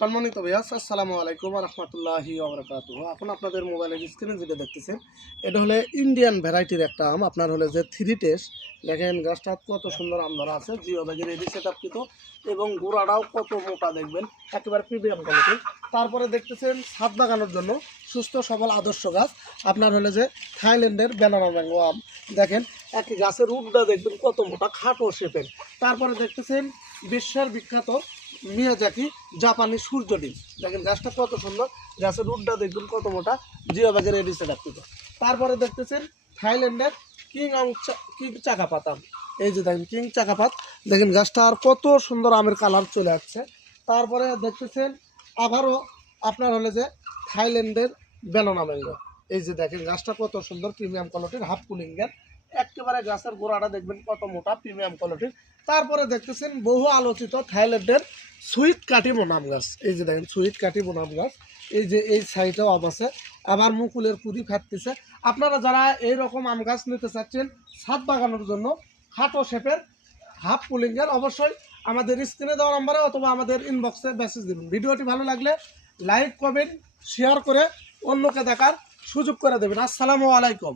সম্মানিত ভাইয়াস, আসসালামু আলাইকুম ওয়া রাহমাতুল্লাহি ওয়া বারাকাতুহু। এখন আপনাদের মোবাইলের স্ক্রিনে যেটা দেখতেছেন, এটা হলো ইন্ডিয়ান ভ্যারাইটির একটা আম। আপনার হলো যে 3 টেস্ট, দেখেন গাছটা কত সুন্দর আম ধরা আছে, জিও ব্যাগের রেডি সেটআপকৃত এবং গোড়াটাও কত মোটা, দেখবেন একেবারে প্রিমিয়াম কোয়ালিটি। তারপরে দেখতেছেন ছাদ বাগানোর জন্য সুস্থ সবল আদর্শ গাছ, আপনার হলো যে থাইল্যান্ডের ব্যানানা ম্যাঙ্গো আম। দেখেন একই গাছের রুটটা দেখবেন কত মোটা, খাটো শেপের। তারপরে দেখতেছেন বিশ্বের বিখ্যাত মিয়াজাকি জাপানি সূর্য ডিম। দেখেন গাছটা কত সুন্দর, গাছের রুটটা দেখবেন কত মোটা, জিও ব্যাগের রেডি সেটআপকৃত। তারপরে দেখতেছেন থাইল্যান্ডের কিং চাকাপাত আম। এই যে দেখেন কিং চাকাপাত, দেখেন গাছটা আর কত সুন্দর আমের কালার চলে আসছে। তারপরে দেখতেছেন আবারও আপনার হলে যে থাইল্যান্ডের ব্যানানা ম্যাঙ্গো। এই যে দেখেন গাছটা কত সুন্দর, প্রিমিয়াম কোয়ালিটির, হাফ কুলিংয়ের, একেবারে গাছের গোড়াটা দেখবেন কত মোটা, প্রিমিয়াম কোয়ালিটির। তারপরে দেখতেছেন বহু আলোচিত থাইল্যান্ডের সুইট কাটিমো নাম গাছ। এই যে দেখেন সুইট কাটিমো নাম গাছ, এই যে এই সাইডেও আম আছে, আবার মুকুলের কুড়ি ফাটতেছে। আপনারা যারা এইরকম আম গাছ নিতে চাচ্ছেন ছাদ বাগানোর জন্য, খাটো শেপের, হাফ পুলিংয়ের, অবশ্যই আমাদের স্ক্রিনে দেওয়া নাম্বারে অথবা আমাদের ইনবক্সে মেসেজ দিবেন। ভিডিওটি ভালো লাগলে লাইক, কমেন্ট, শেয়ার করে অন্যকে দেখার সুযোগ করে দেবেন। আসসালামু আলাইকুম।